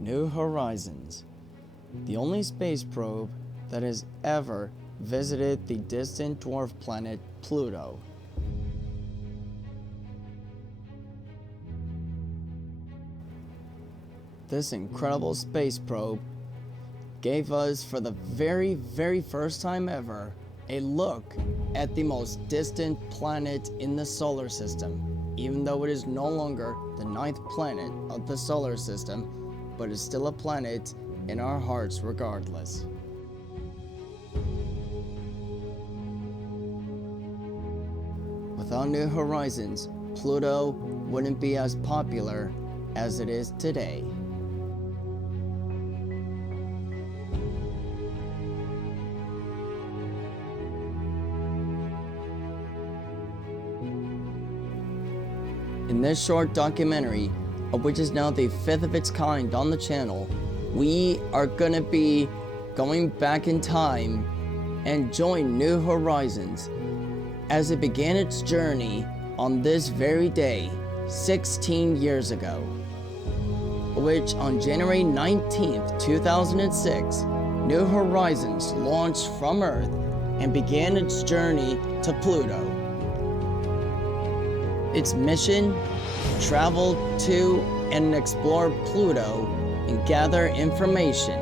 New Horizons, the only space probe that has ever visited the distant dwarf planet Pluto. This incredible space probe gave us, for the very first time ever, a look at the most distant planet in the solar system, even though it is no longer the 9th planet of the solar system, but is still a planet in our hearts regardless. Without New Horizons, Pluto wouldn't be as popular as it is today. In this short documentary, of which is now the 5th of its kind on the channel, we are gonna be going back in time and join New Horizons as it began its journey on this very day, 16 years ago, which on January 19th, 2006, New Horizons launched from Earth and began its journey to Pluto. Its mission? Travel to and explore Pluto and gather information.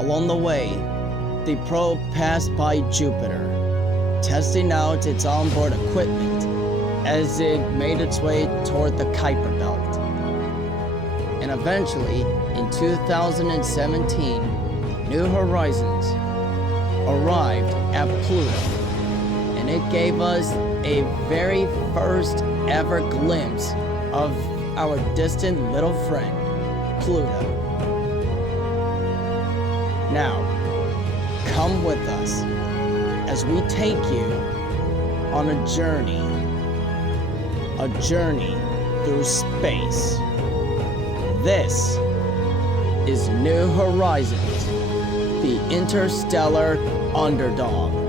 Along the way, the probe passed by Jupiter, testing out its onboard equipment as it made its way toward the Kuiper Belt. And eventually, in 2017, New Horizons arrived at Pluto, and it gave us a very first ever glimpse of our distant little friend, Pluto. Now, come with us as we take you on a journey through space. This is New Horizons, the Interstellar Underdog.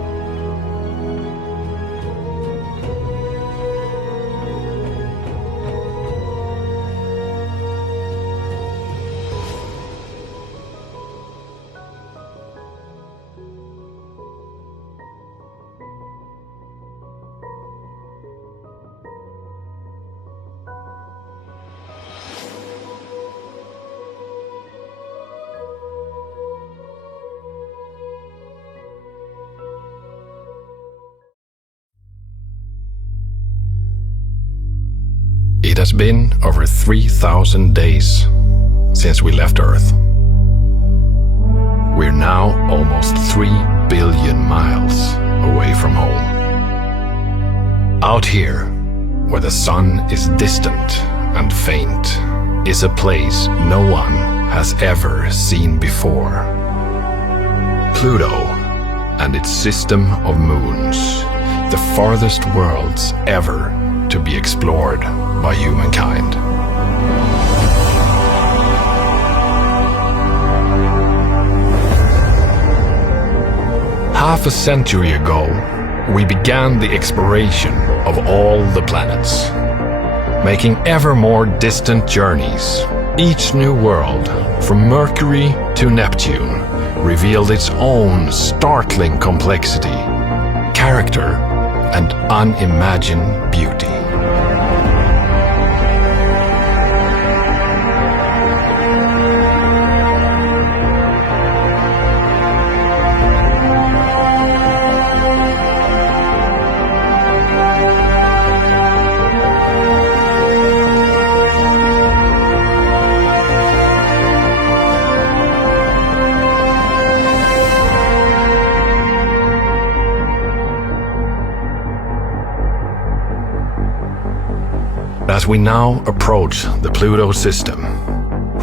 It has been over 3,000 days since we left Earth. We're now almost 3 billion miles away from home. Out here, where the sun is distant and faint, is a place no one has ever seen before. Pluto and its system of moons, the farthest worlds ever to be explored by humankind. Half a century ago, we began the exploration of all the planets, making ever more distant journeys. Each new world, from Mercury to Neptune, revealed its own startling complexity, character, and unimagined beauty. As we now approach the Pluto system,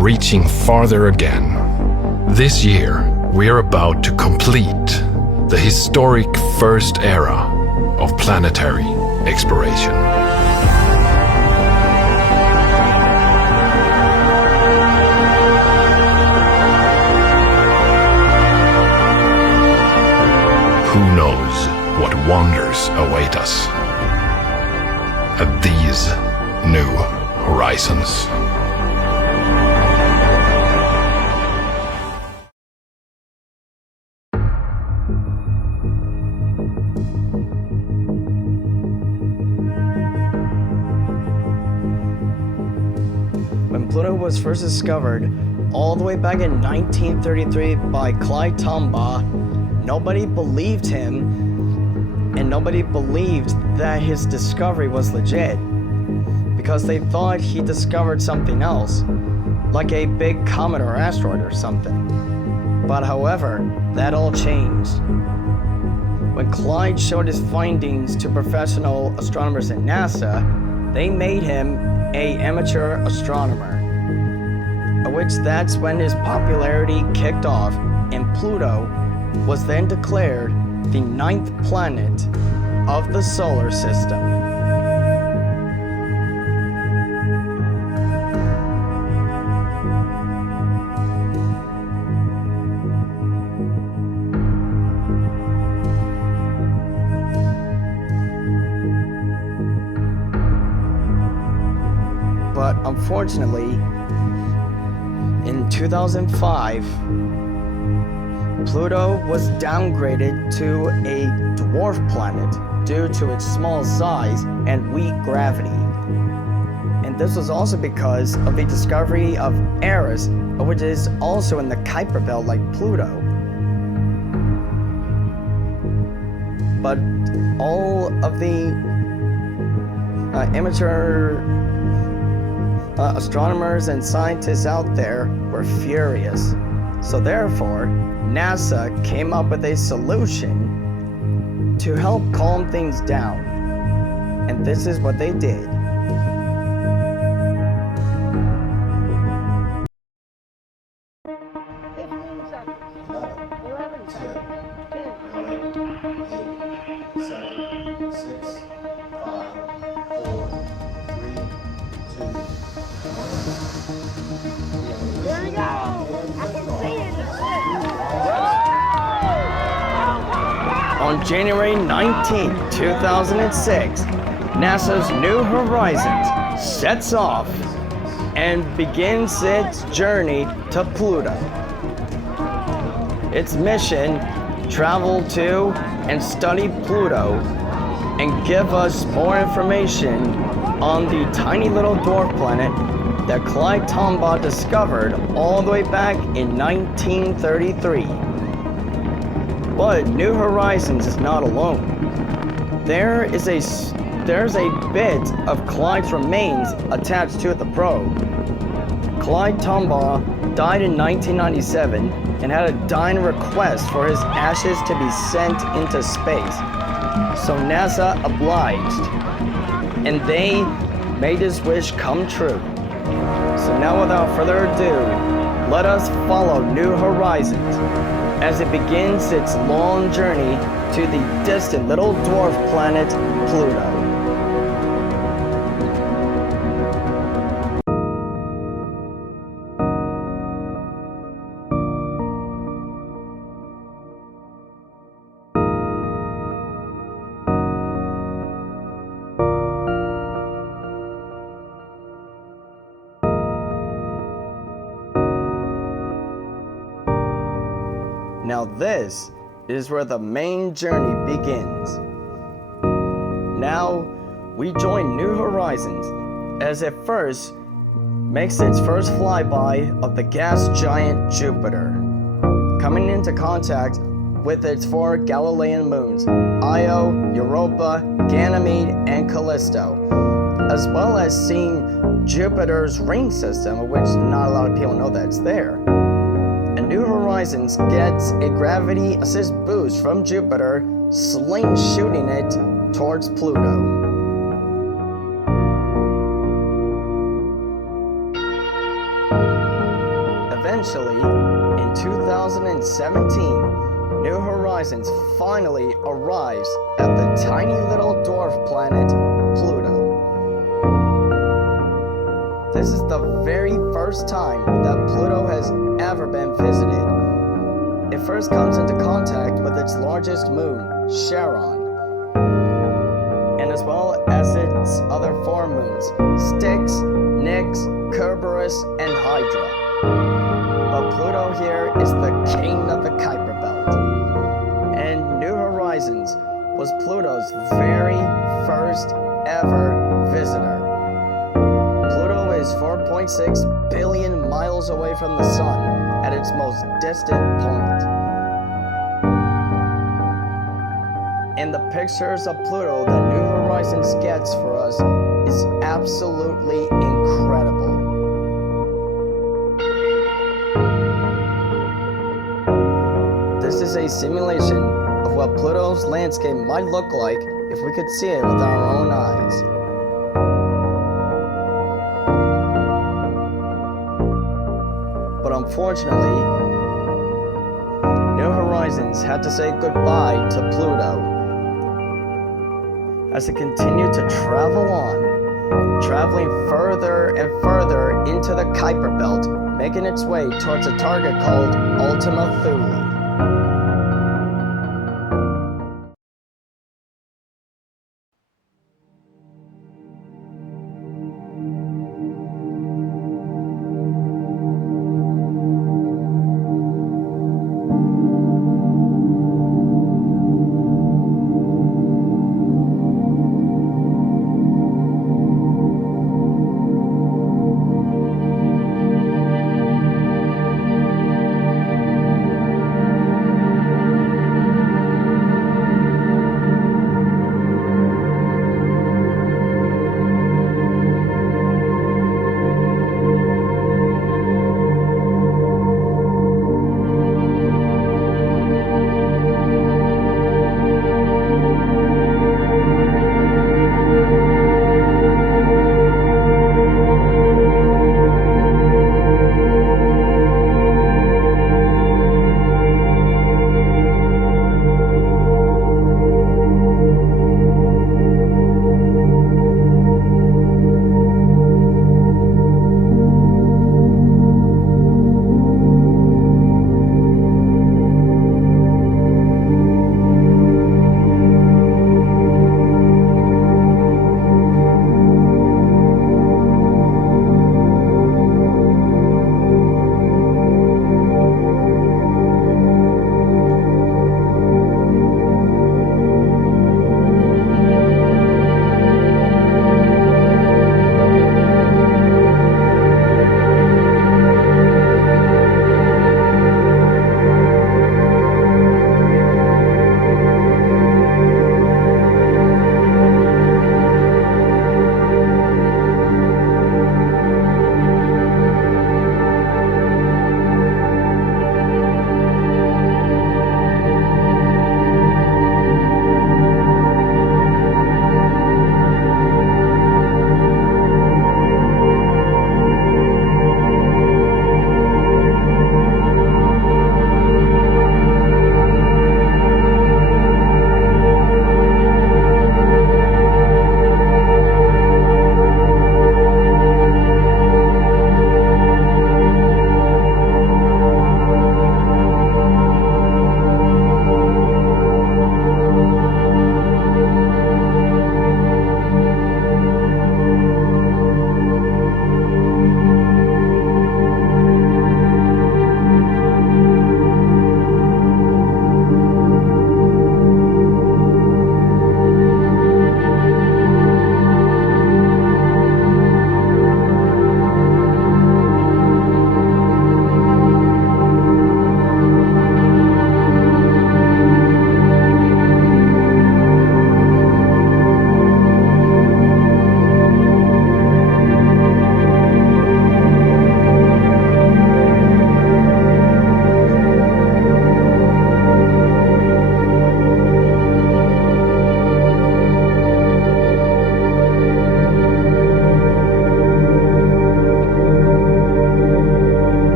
reaching farther again, this year we are about to complete the historic first era of planetary exploration. Who knows what wonders await us at these new horizons. Pluto was first discovered all the way back in 1933 by Clyde Tombaugh, nobody believed him, and nobody believed that his discovery was legit, because they thought he discovered something else, like a big comet or asteroid or something. But however, that all changed. When Clyde showed his findings to professional astronomers at NASA, they made him an amateur astronomer, which that's when his popularity kicked off, and Pluto was then declared the 9th planet of the solar system. But unfortunately, in 2005, Pluto was downgraded to a dwarf planet due to its small size and weak gravity. And this was also because of the discovery of Eris, which is also in the Kuiper Belt like Pluto. But all of the amateur astronomers and scientists out there were furious. So therefore, NASA came up with a solution to help calm things down. And this is what they did. On January 19, 2006, NASA's New Horizons sets off and begins its journey to Pluto. Its mission: travel to and study Pluto and give us more information on the tiny little dwarf planet that Clyde Tombaugh discovered all the way back in 1933. But New Horizons is not alone. There's a bit of Clyde's remains attached to the probe. Clyde Tombaugh died in 1997 and had a dying request for his ashes to be sent into space. So NASA obliged, and they made his wish come true. So now, without further ado, let us follow New Horizons as it begins its long journey to the distant little dwarf planet Pluto. Now this is where the main journey begins. Now we join New Horizons as it first makes its first flyby of the gas giant Jupiter, coming into contact with its 4 Galilean moons, Io, Europa, Ganymede, and Callisto, as well as seeing Jupiter's ring system, which not a lot of people know that it's there. And New Horizons gets a gravity assist boost from Jupiter, shooting it towards Pluto. Eventually, in 2017, New Horizons finally arrives at the tiny little dwarf planet Pluto. This is the very first time that Pluto has ever been visited. It first comes into contact with its largest moon, Charon, and as well as its other 4 moons, Styx, Nix, Kerberos, and Hydra. But Pluto here is the king of the Kuiper Belt, and New Horizons was Pluto's very first ever visitor. Pluto is 4.6 billion miles away from the sun at its most distant point. And the pictures of Pluto that New Horizons gets for us is absolutely incredible. This is a simulation of what Pluto's landscape might look like if we could see it with our own eyes. But unfortunately, New Horizons had to say goodbye to Pluto as it continued to travel on, traveling further and further into the Kuiper Belt, making its way towards a target called Ultima Thule.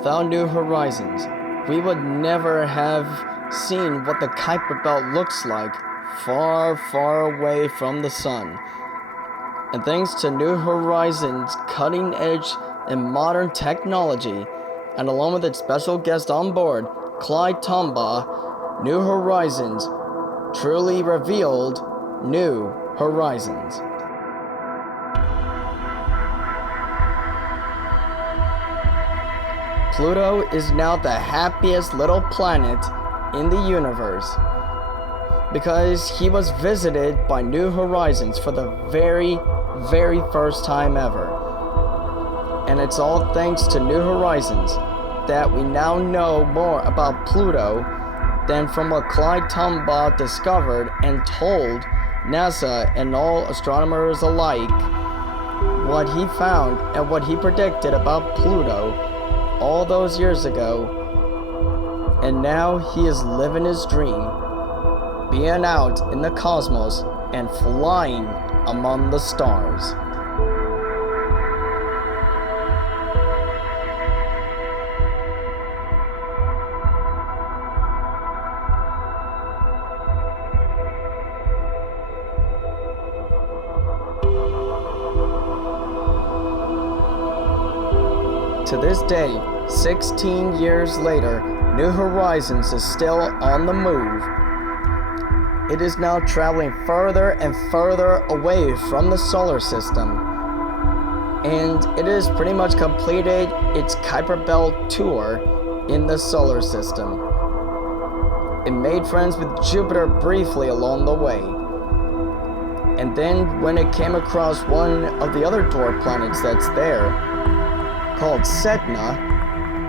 Without New Horizons, we would never have seen what the Kuiper Belt looks like far, far away from the sun. And thanks to New Horizons' cutting edge and modern technology, and along with its special guest on board, Clyde Tombaugh, New Horizons truly revealed New Horizons. Pluto is now the happiest little planet in the universe because he was visited by New Horizons for the very first time ever. And it's all thanks to New Horizons that we now know more about Pluto than from what Clyde Tombaugh discovered and told NASA and all astronomers alike what he found and what he predicted about Pluto all those years ago. And now he is living his dream, being out in the cosmos and flying among the stars. To this day, 16 years later, New Horizons is still on the move. It is now traveling further and further away from the solar system, and it has pretty much completed its Kuiper Belt tour in the solar system. It made friends with Jupiter briefly along the way, and then when it came across one of the other dwarf planets that's there, called Sedna,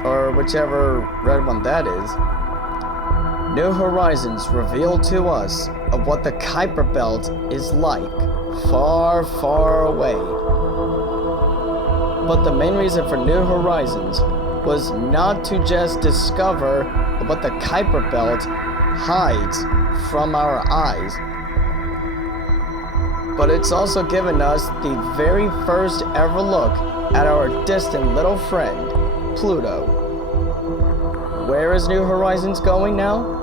or whichever red one that is, New Horizons revealed to us of what the Kuiper Belt is like, far, far away. But the main reason for New Horizons was not to just discover what the Kuiper Belt hides from our eyes, but it's also given us the very first ever look at our distant little friend, Pluto. Where is New Horizons going now?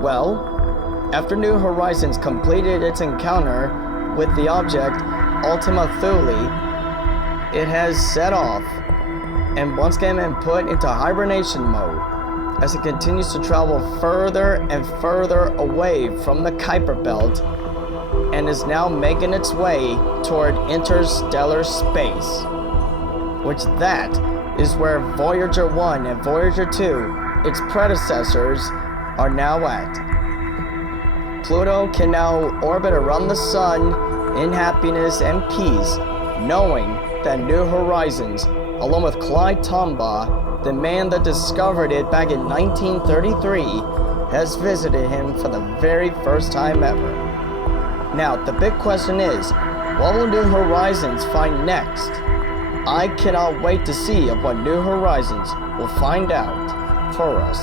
Well, after New Horizons completed its encounter with the object Ultima Thule, it has set off and once again been put into hibernation mode as it continues to travel further and further away from the Kuiper Belt and is now making its way toward interstellar space, which that is where Voyager 1 and Voyager 2, its predecessors, are now at. Pluto can now orbit around the sun in happiness and peace, knowing that New Horizons, along with Clyde Tombaugh, the man that discovered it back in 1933, has visited him for the very first time ever. Now, the big question is, what will New Horizons find next? I cannot wait to see what New Horizons will find out for us.